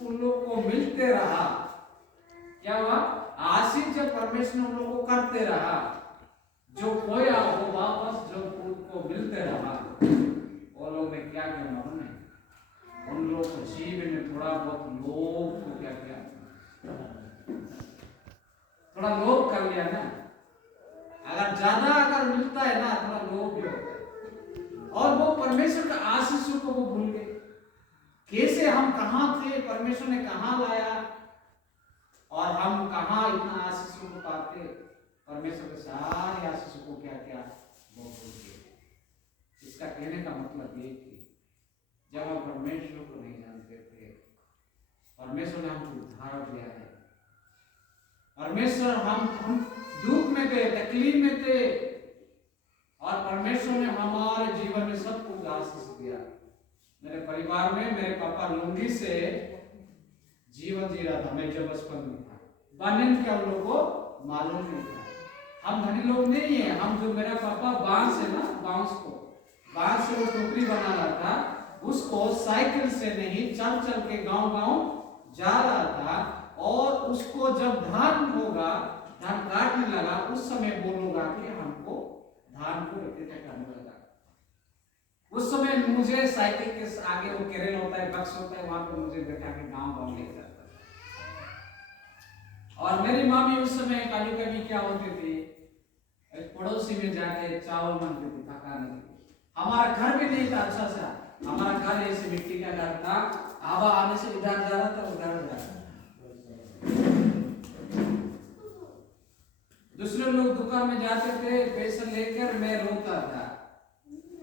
उन लोग को मिलते रहा। क्या हुआ? आशीष जब परमेश्वर उन लोगों को करते रहा, जो खोया वो वापस जो उनको मिलते रहा, वो लोग ने क्या किया मालूम है? उन लोग को जीवन में थोड़ा बहुत लोभ को क्या किया, थोड़ा लोभ कर लिया ना। अगर ज्यादा अगर मिलता है ना, थोड़ा लोभ भी होता है, और वो परमेश्वर का आशीषों को वो भूल गए। कैसे हम कहाँ थे, परमेश्वर ने कहाँ लाया, और हम कहाँ इतना आशीषों को पाते। परमेश्वर के सारे आशीषों को क्या क्या वो भूल गए। इसका कहने का मतलब ये कि जब हम परमेश्वर को नहीं जानते थे, परमेश्वर ने हमको उद्धार दिया है। परमेश्वर हम दुख में थे, तकलीफ में थे, और परमेश्वर ने हमारे जीवन में सब कुछ आशीष दिया। मेरे परिवार में मेरे पापा लुंगी से जीवन जी रहा था, मैं जब बचपन में था। बानियन क्या उन लोगों को मालूम नहीं था। हम धनी लोग नहीं है। हम जो मेरा पापा बांस है ना, बांस से वो टोकरी बना रहा था, उसको साइकिल से नहीं चल चल के गांव जा रहा था। और उसको जब धान होगा, धान काटने लगा, उस समय वो लोग आके हमको धान को इकट्ठा करने लगा। उस समय मुझे साइकिल के आगे वो केरेल होता है, बक्स होता है, वहां पे मुझे बैठा के गांव ले जाता था। और मेरी मामी उस समय कभी कभी क्या होती थी, एक पड़ोसी में जाके चावल मांगती थी पकाने के लिए। हमारा घर भी नहीं था अच्छा सा, हमारा घर ऐसे मिट्टी का घर था। हवा आने से इधर जा रहा था, उधर जा रहा था। दूसरे लोग दुकान में जाते थे पैसे लेकर, मैं रोता था।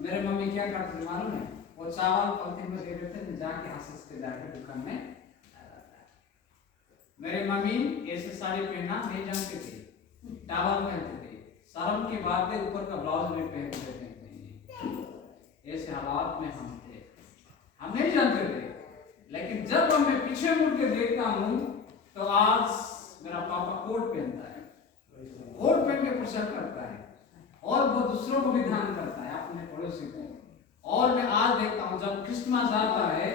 मेरे मम्मी क्या करती थी मालूम है? वो चावल पॉलिथीन में दे देते, मैं जाके हंस के जाके दुकान में आ जाता। मेरी मम्मी ऐसे साड़ी पहनना नहीं जानती थी, टावल पहनती थी। शर्म की बात है, ऊपर का ब्लाउज नहीं पहनते थे। ऐसे हालात में हम थे, हम नहीं जानते थे। लेकिन जब मैं पीछे मुड़ के देखता हूँ तो आज मेरा पापा कोट पहनता है, कोट पहन के प्रचार करता है, और वो दूसरों को भी ध्यान करता है, अपने पड़ोसी को। और मैं आज देखता हूँ जब क्रिसमस आता है,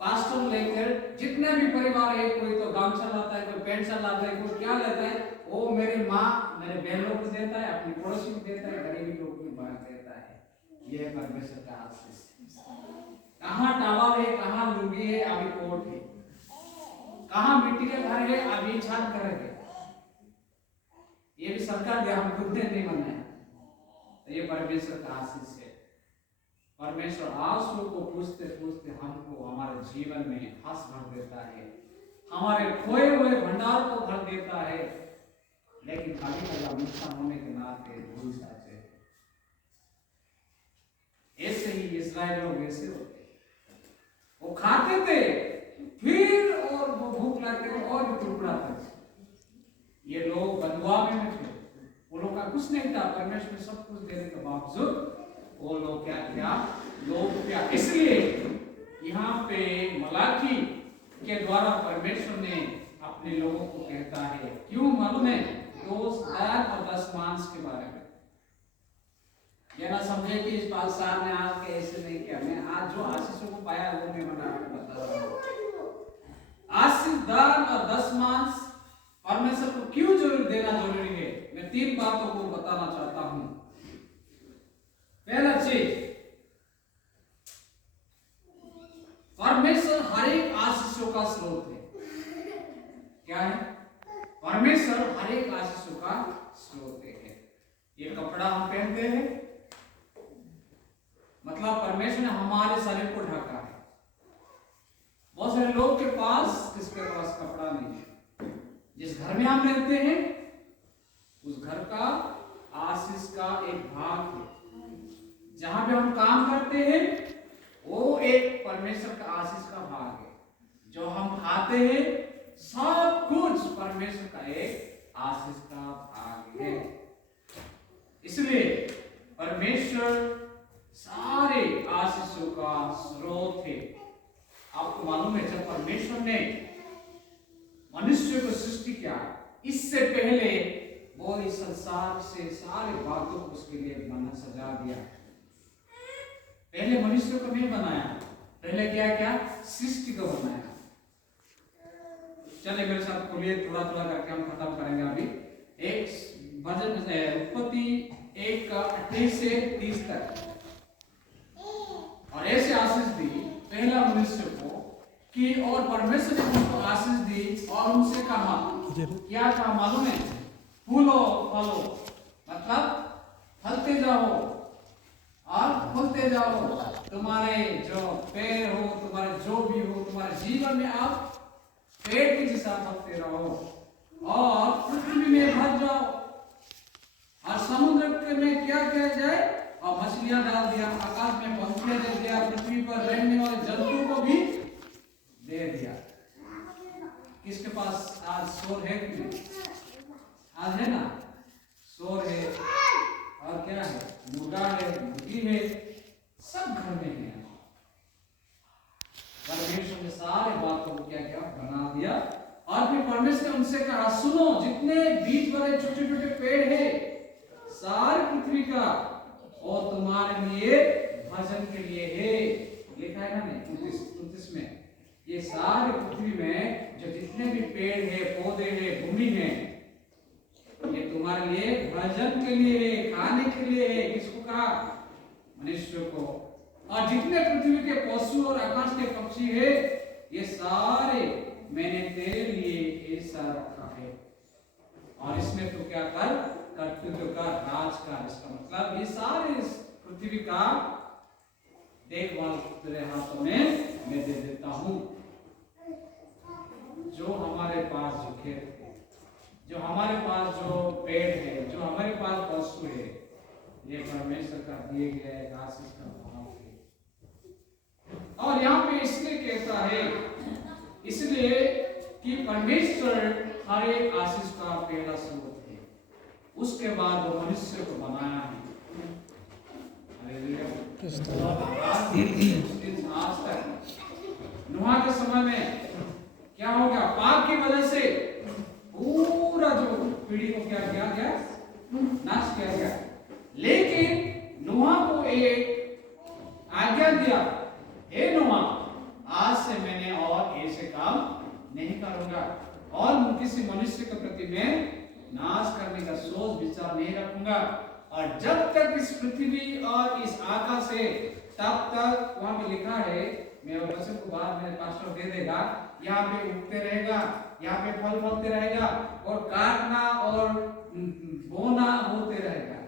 पास्टर लेकर जितने भी परिवार है, कोई तो गामछा लाता है, कोई पैंट शर्ट लाता है, कोई क्या लेता है, वो मेरी माँ मेरे बहनों को देता है, अपनी पड़ोसी को देता है, गरीबी लोगों को बांट देता है। ये परमेश्वर का आशीष। कहाँ टावल है, कहाँ लुंगी है, अभी कोट है, कहाँ मिट्टी का घर है, अभी छत घर है। ये भी सरकार दे, हम खुद ने नहीं बनाया। तो ये परमेश्वर का आशीष है। परमेश्वर आंसू को पूछते पूछते हमको हमारे जीवन में हंस भर देता है, हमारे खोए हुए भंडार को भर देता है। लेकिन कभी कभी नुकसान होने के नाते भूल जाते हैं। ऐसे ही इस्राएल लोग ऐसे होते, वो खाते थे फिर, और वो भूख लगते थे और भी टुकड़ाते थे। ये लोग बंधुआ में थे, वो लोग का कुछ नहीं था, परमेश्वर ने सब कुछ देने के बावजूद वो लोग क्या किया, लोग क्या। इसलिए यहाँ पे मलाकी के द्वारा परमेश्वर ने अपने लोगों को कहता है, क्यों मालूम है? 10 और 10 मांस के बारे में। ये ना समझे कि इस बादशाह ने आज के ऐसे नहीं किया। मैं आज जो आशीषों को पाया वो मैं बता रहा हूँ। आशीष, दान और 10 मांस परमेश्वर को क्यों जरूर देना जरूरी है, मैं 3 बातों को बताना चाहता हूं। पहला चीज, परमेश्वर हर एक आशीषों का स्रोत है। क्या है? परमेश्वर हर एक आशीषों का स्रोत है। ये कपड़ा हम पहनते हैं, मतलब परमेश्वर ने हमारे शरीर को ढका है। बहुत सारे लोग के पास, किसके पास कपड़ा नहीं है। जिस घर में हम रहते हैं उस घर का आशीष का एक भाग है। जहां पे हम काम करते हैं वो एक परमेश्वर का आशीष का भाग है। जो हम खाते हैं सब कुछ परमेश्वर का एक आशीष का भाग है। इसलिए परमेश्वर सारे आशीषों का स्रोत है। आपको मालूम है, जब परमेश्वर ने मनुष्य को सृष्टि किया, इससे पहले वो इस संसार से सारे बातों को उसके लिए बना सजा दिया। पहले मनुष्य को नहीं बनाया, पहले क्या क्या सृष्टि को बनाया। चलिए मेरे साथ खोलिए, थोड़ा थोड़ा करके हम खत्म करेंगे अभी। एक भजन उत्पत्ति 1:28 से 30 तक। और ऐसे आशीष दी पहला मनुष्य को कि और परमेश्वर ने उनको आशीष दी और उनसे कहा, क्या कहा मालूम है? फूलो फलो, मतलब फलते जाओ और फूलते जाओ। तुम्हारे जो पेड़ हो, तुम्हारे जो भी हो, तुम्हारे जीवन में आप पेड़ के जैसा फलते रहो और पृथ्वी में भर जाओ। और समुद्र में क्या किया जाए? और मछलियां डाल दिया, आकाश में पंखियां दे दिया, पृथ्वी पर रहने वाले जंतु को भी दे दिया। किसके पास आज शोर है कि नहीं? आज है ना, शोर है और क्या है, मुर्गा है, मुर्गी है, सब घर में है। परमेश्वर ने सारे बातों को क्या क्या बना दिया। और फिर परमेश्वर ने उनसे कहा, सुनो, जितने बीज वाले छोटे छोटे पेड़ है सारी पृथ्वी का, और तुम्हारे लिए भजन के लिए है। लिखा है ना 29 में, ये सारी पृथ्वी में जो जितने भी पेड़ है, पौधे है, भूमि है, ये तुम्हारे लिए भजन के लिए है, खाने के लिए है। किसको कहा? मनुष्य को। और जितने पृथ्वी के पशु और आकाश के पक्षी है, ये सारे मैंने तेरे लिए ऐसा रखा है। और इसमें तो क्या कर, कर्तृत्व का, राज का। इसका मतलब ये सारे पृथ्वी का देखभाल तेरे हाथों में मैं दे देता हूँ। जो हमारे पास जो खेत है, जो हमारे पास जो पेड़ है, जो हमारे पास पशु है, ये परमेश्वर का दिए गए आशीष का भाव है। और यहाँ पे इसलिए कहता है, इसलिए कि परमेश्वर हर एक आशीष का पहला स्रोत है, उसके बाद वो मनुष्य को बनाया है। आज तक नूह के समय में क्या हो गया? पाप की वजह से पूरा जो पीढ़ी को क्या किया गया? नाश किया गया। लेकिन नूह को एक आज्ञा दिया, हे नूह, आज से मैंने और ऐसे काम नहीं करूंगा और किसी मनुष्य के प्रति मैं नाश करने का सोच विचार नहीं रखूंगा। और जब तक इस पृथ्वी और इस आकाश है, तब तक वहां पे लिखा है, मैं वचन को बाद में पास्टर दे देगा, यहाँ पे उगते रहेगा, यहाँ पे फल फलते रहेगा और काटना और बोना होते रहेगा।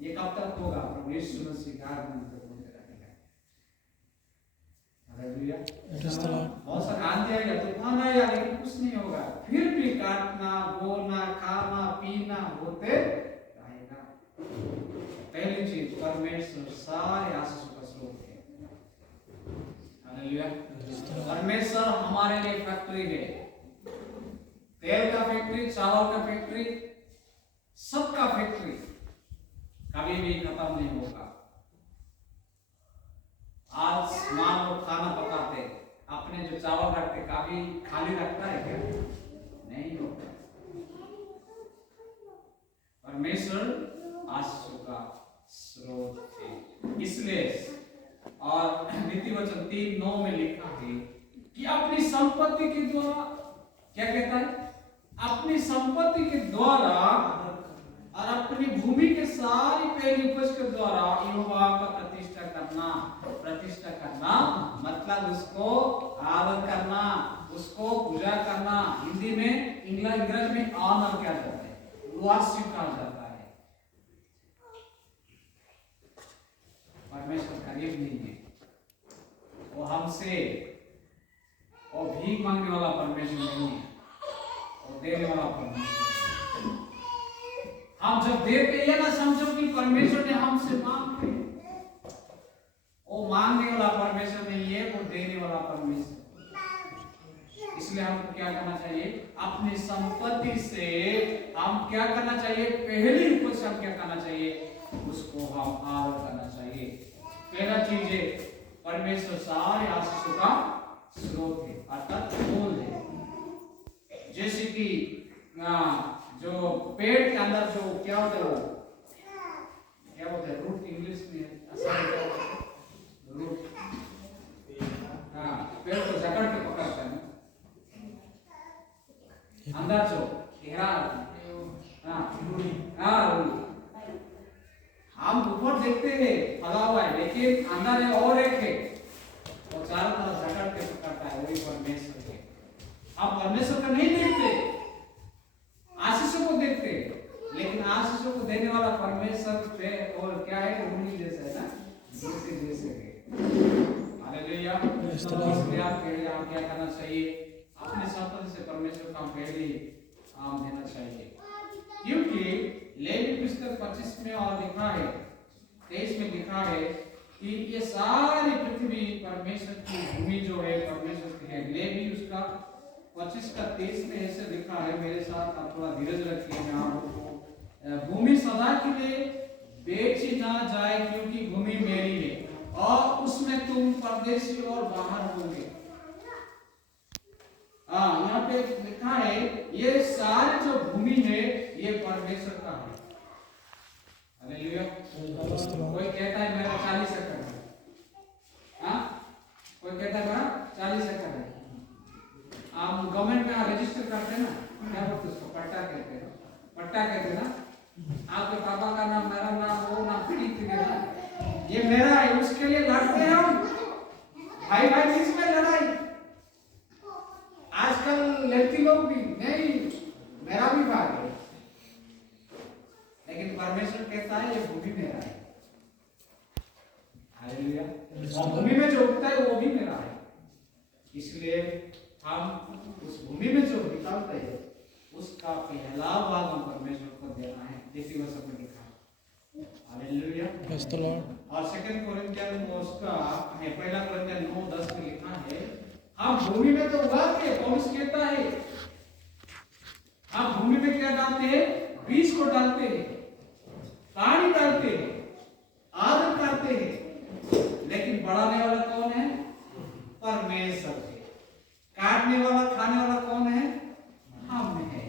ये कब तक होगा? प्रभु यीशु मसीह होते रहेगा। हालेलुया। बहुत सा आंधी आएगा, तूफान आएगा, लेकिन कुछ नहीं होगा। फिर भी काटना, बोना, खाना, पीना होते रहेगा। पहली चीज, परमेश्वर सारे आशीषों का स्रोत है। हालेलुया। परमेश्वर हमारे लिए फैक्ट्री है, तेल का फैक्ट्री, चावल का फैक्ट्री, सबका फैक्ट्री, कभी भी खत्म नहीं होगा। आज मां लोग खाना पकाते, अपने जो चावल रखते, कभी खाली रखता है क्या? नहीं होता। परमेश्वर आशीषों का स्रोत है। इसलिए और नीति वचन 3:9 में लिखा है कि अपनी संपत्ति के द्वारा, क्या कहता है? अपनी संपत्ति के द्वारा और अपनी भूमि के सारी पहली उपज के द्वारा यहोवा का प्रतिष्ठा करना मतलब उसको आदर करना, उसको पूजा करना। हिंदी में, इंग्लिश में ऑनर क्या जाता है? वर्शिप कहा जाता है। परमेश्वर गरीब नहीं है, वो हमसे, वो भीख मांगने वाला परमेश्वर नहीं है, वो देने वाला परमेश्वर। हम जब देते हैं ना, समझो कि परमेश्वर ने हमसे मांग लिया। वो मांगने वाला परमेश्वर नहीं है, वो देने वाला परमेश्वर। इसलिए हमको क्या करना चाहिए? अपनी संपत्ति से हम क्या करना चाहिए? पहली उपज से हम क्या करना चाहिए? उसको हम आदर करना चाहिए। पहला चीज है, परमेश्वर सारे आशीषों का स्रोत है, अर्थात मूल है। जैसे कि जो पेड़ के अंदर जो क्या होता है, वो क्या होता है? रूट इंग्लिश में रूट। पेड़ को जकड़ के पकड़ता है। वही परमेश्वर है। आप परमेश्वर का नहीं देखते, आशीषों को देखते, लेकिन आशीषों को देने वाला परमेश्वर पे और क्या है, रूनी जैसा है ना, जैसे है। हालेलुया। इसलिए आप क्या करना चाहिए, अपने संपत्ति से परमेश्वर का पहले आम देना चाहिए, क्योंकि लेवी पुस्तक 25 में और लिखा है, 23 में लिखा है कि ये सारी पृथ्वी परमेश्वर की भूमि जो है परमेश्वर की है। लेवी उसका 25 का 23 में ऐसे लिखा है, मेरे साथ आप थोड़ा धीरज रखिए, मैं आपको भूमि सदा के लिए बेची ना जाए, क्योंकि भूमि मेरी है और उसमें तुम परदेशी और बाहर होंगे। यहाँ पे लिखा है ये सारी जो भूमि है ये परमेश्वर का है। हालेलुया। कोई कहता है मेरा 40 एकड़ है, कोई कहता है मेरा 40 एकड़ है। आप गवर्नमेंट में रजिस्टर करते हैं ना, क्या बोलते हैं उसको, पट्टा कहते हैं, पट्टा कहते हैं ना। आपके पापा का नाम, मेरा नाम, वो नाम, पीढ़ी पीढ़ी ये मेरा है, उसके लिए लड़ते हैं हम, भाई भाई बीच में लड़ाई। आजकल लड़की लोग भी नहीं, मेरा भी भाग है, लेकिन परमेश्वर कहता है ये भूमि मेरा है। हालेलुया। और भूमि में जो उगता है वो भी मेरा है, इसलिए हम उस भूमि में जो निकालते हैं उसका पहला भाग हम परमेश्वर को देना है, जैसे वचन में लिखा है। हालेलुया। और 2 कोरिन्थियन उसका पहला कोरिन्थियन 9:10 में लिखा है, आप भूमि में तो उगाते हैं, पौलुस कहता है आप भूमि में क्या डालते हैं, बीज को डालते हैं, पानी डालते हैं, आदर करते हैं, लेकिन बढ़ाने वाला कौन है, परमेश्वर है। काटने वाला, खाने वाला कौन है, हम है।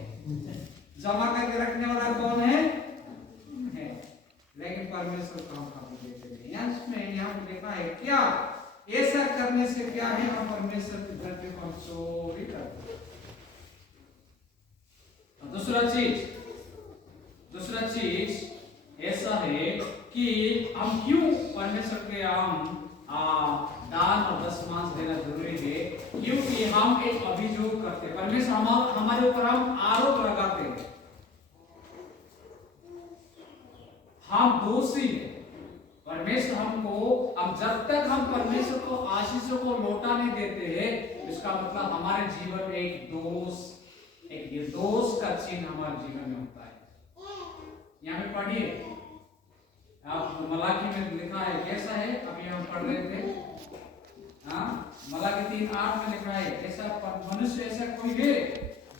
जमा करके रखने वाला कौन है, लेकिन परमेश्वर को हम खाते देते हैं। यहाँ पे लिखा है क्या, ऐसा करने से क्या है, हम परमेश्वर की धरती को चोरी करते हैं। दूसरा चीज ऐसा है कि हम क्यों परमेश्वर के दान और दशमांश देना जरूरी है, क्योंकि हम एक अभियोग करते हैं, परमेश्वर हमारे ऊपर हम आरोप लगाते हैं, हम दोषी हैं। परमेश्वर हमको, हम जब तक हम परमेश्वर को आशीषों को लौटा नहीं देते हैं, इसका मतलब हमारे जीवन में एक दोष, एक निर्दोष का चिन्ह हमारे जीवन में होता है। यहाँ पे पढ़िए, आप मलाकी में लिखा है, कैसा है, अभी हम पढ़ रहे थे, मलाकी 3:8 में लिखा है, ऐसा मनुष्य ऐसा कोई है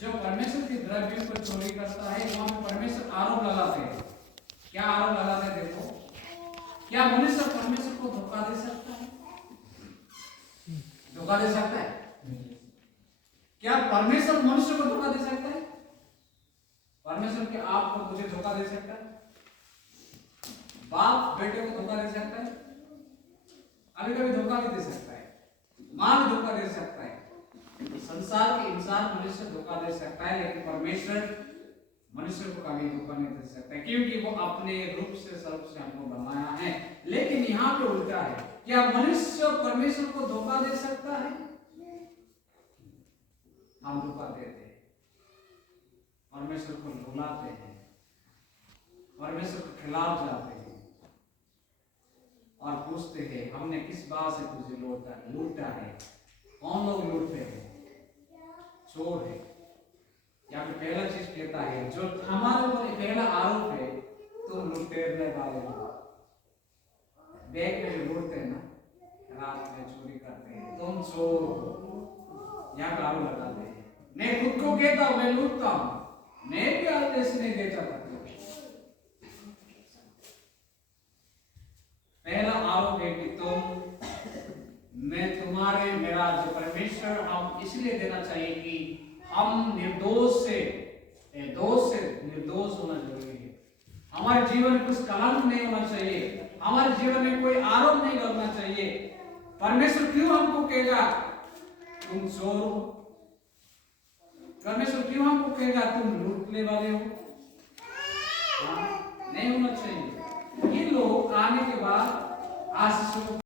जो परमेश्वर के द्रव्य को चोरी करता है। वहां पे परमेश्वर आरोप लगाते हैं। क्या आरोप लगाते हैं, देखो, क्या मनुष्य परमेश्वर को धोखा दे सकता है, धोखा दे सकता है? क्या परमेश्वर मनुष्य को धोखा दे सकता है? परमेश्वर के आप को तुझे धोखा दे सकता है? बाप बेटे को धोखा दे सकता है? अभी कभी धोखा भी दे सकता है, मां भी धोखा दे सकता है, संसार के इंसान मनुष्य धोखा दे सकता है, लेकिन परमेश्वर मनुष्य को कभी धोखा नहीं दे सकता, क्योंकि वो अपने रूप से सर्व से हमको बनाया है। लेकिन यहाँ पे उल्टा है, क्या मनुष्य परमेश्वर को धोखा दे सकता है? हम धोखा देते हैं, परमेश्वर को भुलाते हैं, परमेश्वर के खिलाफ जाते हैं और पूछते हैं हमने किस बात से तुझे लूटा है। कौन लोग लूटते हैं? चोर है। यहाँ पे पहला चीज कहता है, जो हमारे ऊपर पहला आरोप है, तुम लुटेरने वाले हो। बैंक में जो लूटते हैं ना, रात में चोरी करते हैं, तुम चोर हो, यहाँ पे आरोप लगाते हैं। मैं खुद को कहता हूँ मैं लूटता हूँ, मैं भी आदेश नहीं देता था। पहला आरोप है कि मैं तुम्हारे, मेरा जो परमेश्वर, हम इसलिए देना चाहिए कि हम निर्दोष से निर्दोष होना जरूरी है। हमारे जीवन में कुछ कलंक नहीं होना चाहिए, हमारे जीवन में कोई आरोप नहीं लगना चाहिए। परमेश्वर क्यों हमको कहेगा तुम चोर हो? परमेश्वर क्यों हमको कहेगा तुम लूटने वाले हो? नहीं होना चाहिए। ये लोग आने के बाद आशीषों